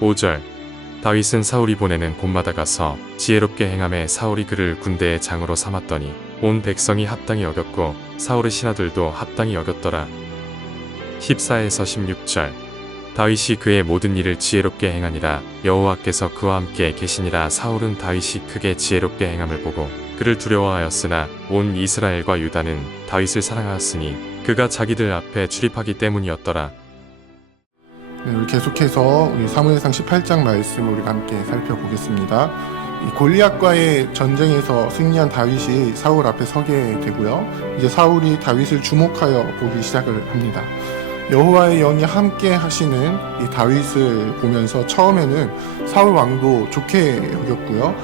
5절 다윗은 사울이 보내는 곳마다 가서 지혜롭게 행함에 사울이 그를 군대의 장으로 삼았더니 온 백성이 합당히 여겼고 사울의 신하들도 합당히 여겼더라. 14에서 16절 다윗이 그의 모든 일을 지혜롭게 행하니라 여호와께서 그와 함께 계시니라. 사울은 다윗이 크게 지혜롭게 행함을 보고 그를 두려워하였으나 온 이스라엘과 유다는 다윗을 사랑하였으니 그가 자기들 앞에 출입하기 때문이었더라. 네, 우리 계속해서 우리 사무엘상 18장 말씀을 우리가 함께 살펴보겠습니다. 이 골리앗과의 전쟁에서 승리한 다윗이 사울 앞에 서게 되고요. 이제 사울이 다윗을 주목하여 보기 시작을 합니다. 여호와의 영이 함께 하시는 이 다윗을 보면서 처음에는 사울 왕도 좋게 여겼고요.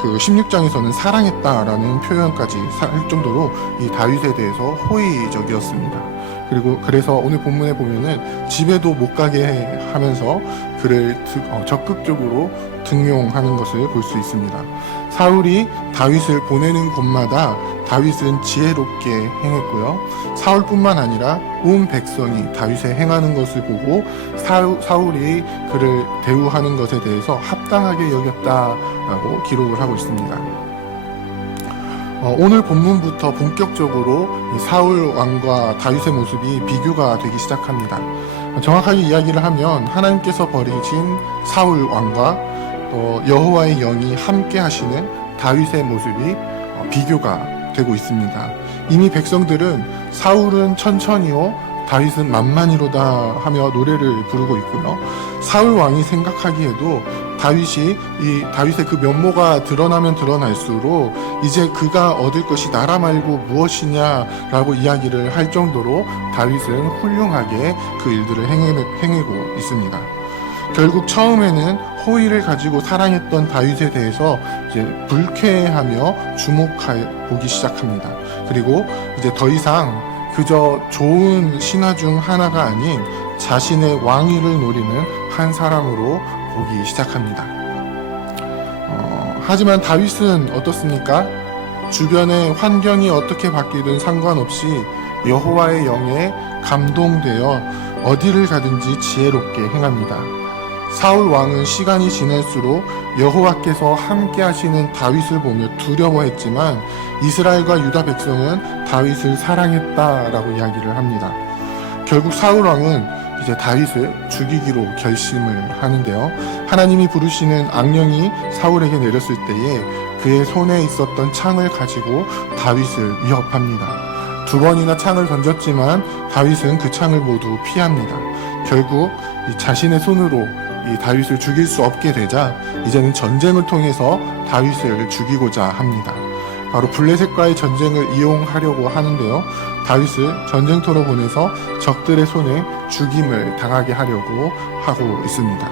그 16장에서는 사랑했다라는 표현까지 할 정도로 이 다윗에 대해서 호의적이었습니다. 그리고 그래서 오늘 본문에 보면은 집에도 못 가게 하면서 그를 적극적으로 등용하는 것을 볼 수 있습니다. 사울이 다윗을 보내는 곳마다 다윗은 지혜롭게 행했고요. 사울뿐만 아니라 온 백성이 다윗의 행하는 것을 보고 사울이 그를 대우하는 것에 대해서 합당하게 여겼다라고 기록을 하고 있습니다. 오늘 본문부터 본격적으로 사울 왕과 다윗의 모습이 비교가 되기 시작합니다. 정확하게 이야기를 하면 하나님께서 버리신 사울 왕과 여호와의 영이 함께 하시는 다윗의 모습이 비교가 되고 있습니다. 이미 백성들은 사울은 천천히요 다윗은 만만히로다 하며 노래를 부르고 있고요. 사울 왕이 생각하기에도 다윗의 그 면모가 드러나면 드러날수록 이제 그가 얻을 것이 나라 말고 무엇이냐라고 이야기를 할 정도로 다윗은 훌륭하게 그 일들을 행하고 있습니다. 결국 처음에는 호의를 가지고 사랑했던 다윗에 대해서 이제 불쾌하며 주목해 보기 시작합니다. 그리고 이제 더 이상 그저 좋은 신하 중 하나가 아닌 자신의 왕위를 노리는 한 사람으로 보기 시작합니다. 하지만 다윗은 어떻습니까? 주변의 환경이 어떻게 바뀌든 상관없이 여호와의 영에 감동되어 어디를 가든지 지혜롭게 행합니다. 사울 왕은 시간이 지날수록 여호와께서 함께 하시는 다윗을 보며 두려워했지만 이스라엘과 유다 백성은 다윗을 사랑했다라고 이야기를 합니다. 결국 사울 왕은 이제 다윗을 죽이기로 결심을 하는데요. 하나님이 부르시는 악령이 사울에게 내렸을 때에 그의 손에 있었던 창을 가지고 다윗을 위협합니다. 2번이나 창을 던졌지만 다윗은 그 창을 모두 피합니다. 결국 자신의 손으로 이 다윗을 죽일 수 없게 되자 이제는 전쟁을 통해서 다윗을 죽이고자 합니다. 바로 블레셋과의 전쟁을 이용하려고 하는데요. 다윗을 전쟁터로 보내서 적들의 손에 죽임을 당하게 하려고 하고 있습니다.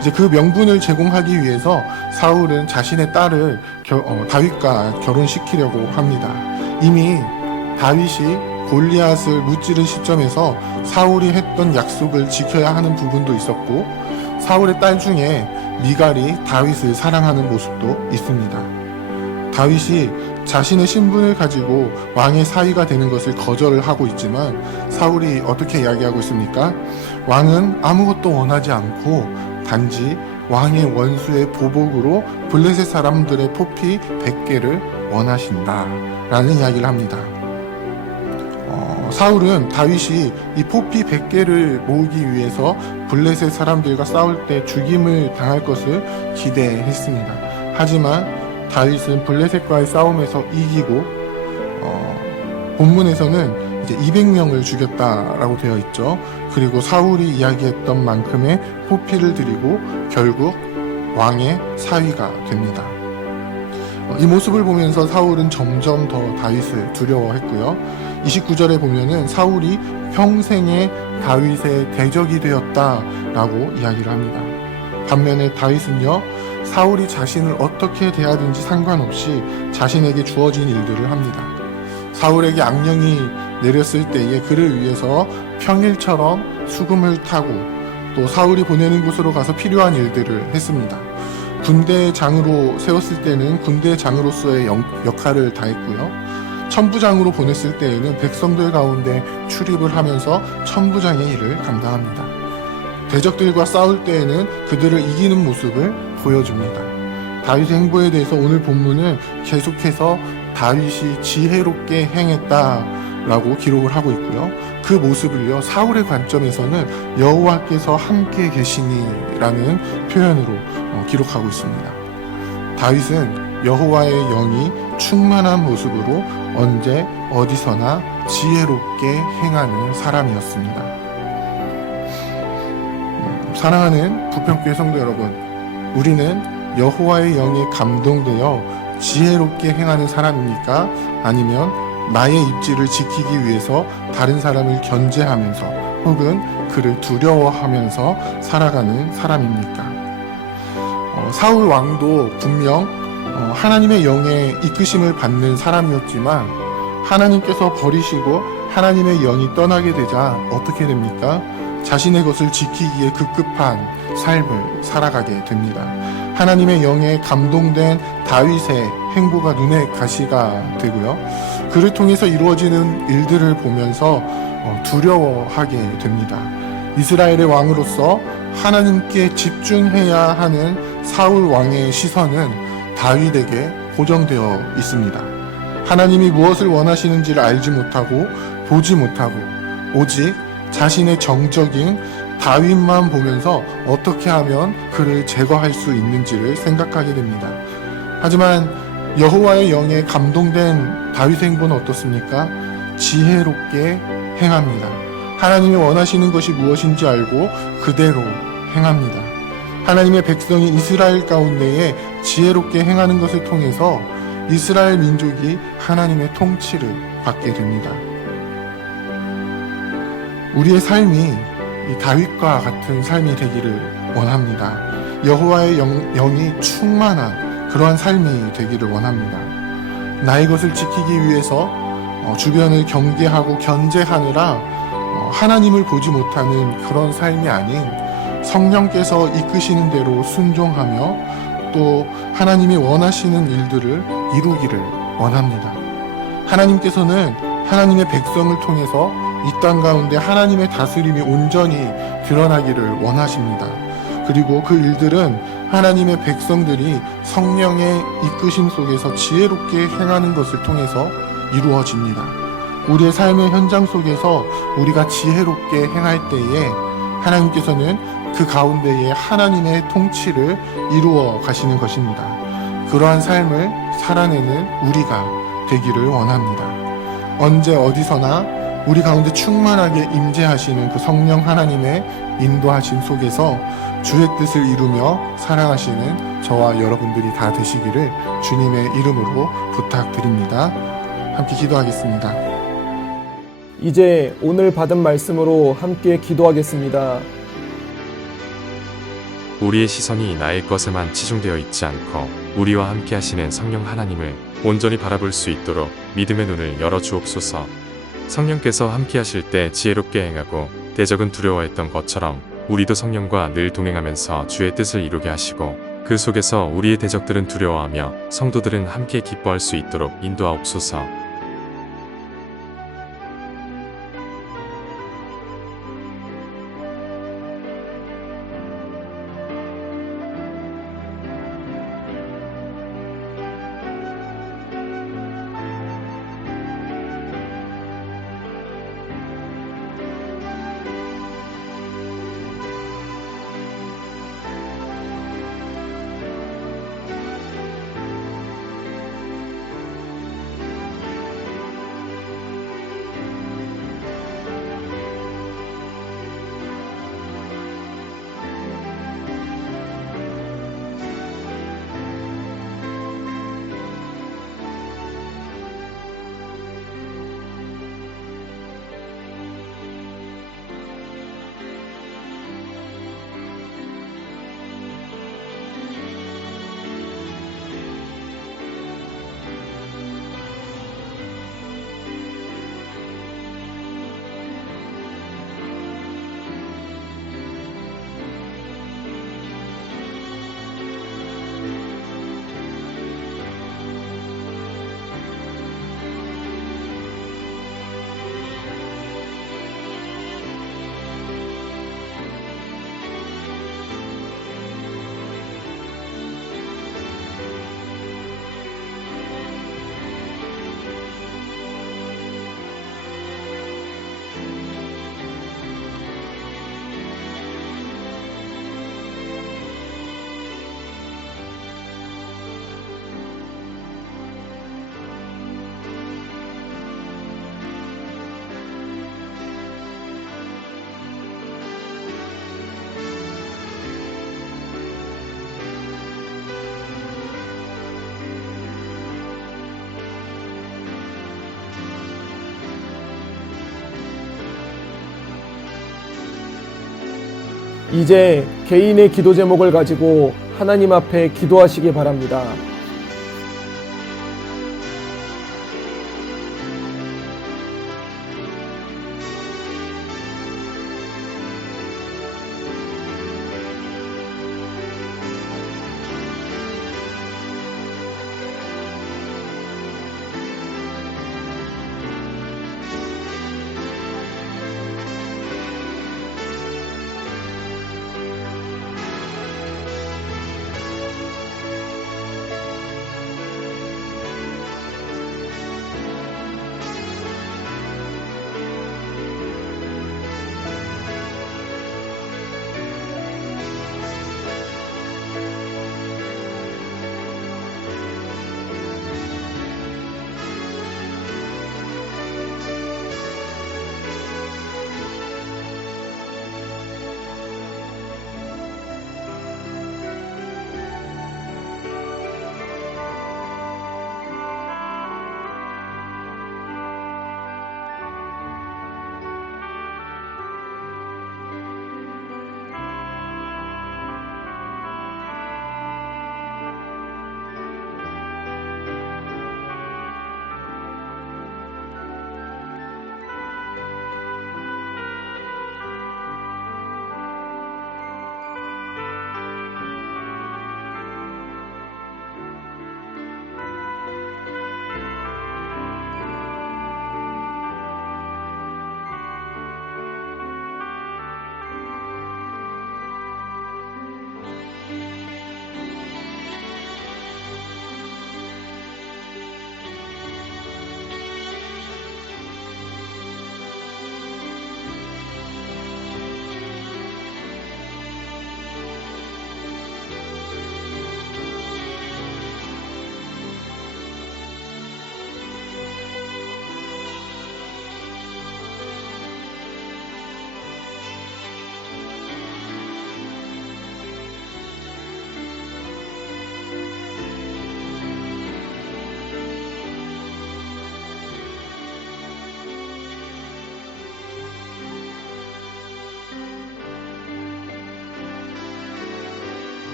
이제 그 명분을 제공하기 위해서 사울은 자신의 딸을 다윗과 결혼시키려고 합니다. 이미 다윗이 골리앗을 무찌른 시점에서 사울이 했던 약속을 지켜야 하는 부분도 있었고 사울의 딸 중에 미갈이 다윗을 사랑하는 모습도 있습니다. 다윗이 자신의 신분을 가지고 왕의 사위가 되는 것을 거절을 하고 있지만 사울이 어떻게 이야기하고 있습니까? 왕은 아무것도 원하지 않고 단지 왕의 원수의 보복으로 블레셋 사람들의 포피 100개를 원하신다 라는 이야기를 합니다. 사울은 다윗이 이 포피 100개를 모으기 위해서 블레셋 사람들과 싸울 때 죽임을 당할 것을 기대했습니다. 하지만 다윗은 블레셋과의 싸움에서 이기고 본문에서는 이제 200명을 죽였다라고 되어 있죠. 그리고 사울이 이야기했던 만큼의 포피를 드리고 결국 왕의 사위가 됩니다. 이 모습을 보면서 사울은 점점 더 다윗을 두려워했고요. 29절에 보면은 사울이 평생에 다윗의 대적이 되었다라고 이야기를 합니다. 반면에 다윗은요, 사울이 자신을 어떻게 대하든지 상관없이 자신에게 주어진 일들을 합니다. 사울에게 악령이 내렸을 때에 그를 위해서 평일처럼 수금을 타고 또 사울이 보내는 곳으로 가서 필요한 일들을 했습니다. 군대 장으로 세웠을 때는 군대 장으로서의 역할을 다했고요. 천부장으로 보냈을 때에는 백성들 가운데 출입을 하면서 천부장의 일을 감당합니다. 대적들과 싸울 때에는 그들을 이기는 모습을 보여줍니다. 다윗의 행보에 대해서 오늘 본문은 계속해서 다윗이 지혜롭게 행했다라고 기록을 하고 있고요. 그 모습을요, 사울의 관점에서는 여호와께서 함께 계시니라는 표현으로 기록하고 있습니다. 다윗은 여호와의 영이 충만한 모습으로 언제 어디서나 지혜롭게 행하는 사람이었습니다. 사랑하는 부평교회 성도 여러분, 우리는 여호와의 영에 감동되어 지혜롭게 행하는 사람입니까? 아니면 나의 입지를 지키기 위해서 다른 사람을 견제하면서 혹은 그를 두려워하면서 살아가는 사람입니까? 사울 왕도 분명 하나님의 영에 이끄심을 받는 사람이었지만 하나님께서 버리시고 하나님의 영이 떠나게 되자 어떻게 됩니까? 자신의 것을 지키기에 급급한 삶을 살아가게 됩니다. 하나님의 영에 감동된 다윗의 행보가 눈에 가시가 되고요. 그를 통해서 이루어지는 일들을 보면서 두려워하게 됩니다. 이스라엘의 왕으로서 하나님께 집중해야 하는 사울 왕의 시선은 다윗에게 고정되어 있습니다. 하나님이 무엇을 원하시는지를 알지 못하고 보지 못하고 오직 자신의 정적인 다윗만 보면서 어떻게 하면 그를 제거할 수 있는지를 생각하게 됩니다. 하지만 여호와의 영에 감동된 다윗의 행보는 어떻습니까? 지혜롭게 행합니다. 하나님이 원하시는 것이 무엇인지 알고 그대로 행합니다. 하나님의 백성이 이스라엘 가운데에 지혜롭게 행하는 것을 통해서 이스라엘 민족이 하나님의 통치를 받게 됩니다. 우리의 삶이 이 다윗과 같은 삶이 되기를 원합니다. 여호와의 영이 충만한 그러한 삶이 되기를 원합니다. 나의 것을 지키기 위해서 주변을 경계하고 견제하느라 하나님을 보지 못하는 그런 삶이 아닌 성령께서 이끄시는 대로 순종하며 또 하나님이 원하시는 일들을 이루기를 원합니다. 하나님께서는 하나님의 백성을 통해서 이 땅 가운데 하나님의 다스림이 온전히 드러나기를 원하십니다. 그리고 그 일들은 하나님의 백성들이 성령의 이끄심 속에서 지혜롭게 행하는 것을 통해서 이루어집니다. 우리의 삶의 현장 속에서 우리가 지혜롭게 행할 때에 하나님께서는 그 가운데에 하나님의 통치를 이루어 가시는 것입니다. 그러한 삶을 살아내는 우리가 되기를 원합니다. 언제 어디서나 우리 가운데 충만하게 임재하시는 그 성령 하나님의 인도하심 속에서 주의 뜻을 이루며 살아가시는 저와 여러분들이 다 되시기를 주님의 이름으로 부탁드립니다. 함께 기도하겠습니다. 이제 오늘 받은 말씀으로 함께 기도하겠습니다. 우리의 시선이 나의 것에만 치중되어 있지 않고 우리와 함께 하시는 성령 하나님을 온전히 바라볼 수 있도록 믿음의 눈을 열어 주옵소서. 성령께서 함께 하실 때 지혜롭게 행하고 대적은 두려워했던 것처럼 우리도 성령과 늘 동행하면서 주의 뜻을 이루게 하시고 그 속에서 우리의 대적들은 두려워하며 성도들은 함께 기뻐할 수 있도록 인도하옵소서. 이제 개인의 기도 제목을 가지고 하나님 앞에 기도하시기 바랍니다.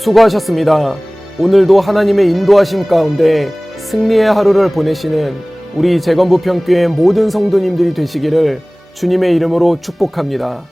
수고하셨습니다. 오늘도 하나님의 인도하심 가운데 승리의 하루를 보내시는 우리 재건부평교회 모든 성도님들이 되시기를 주님의 이름으로 축복합니다.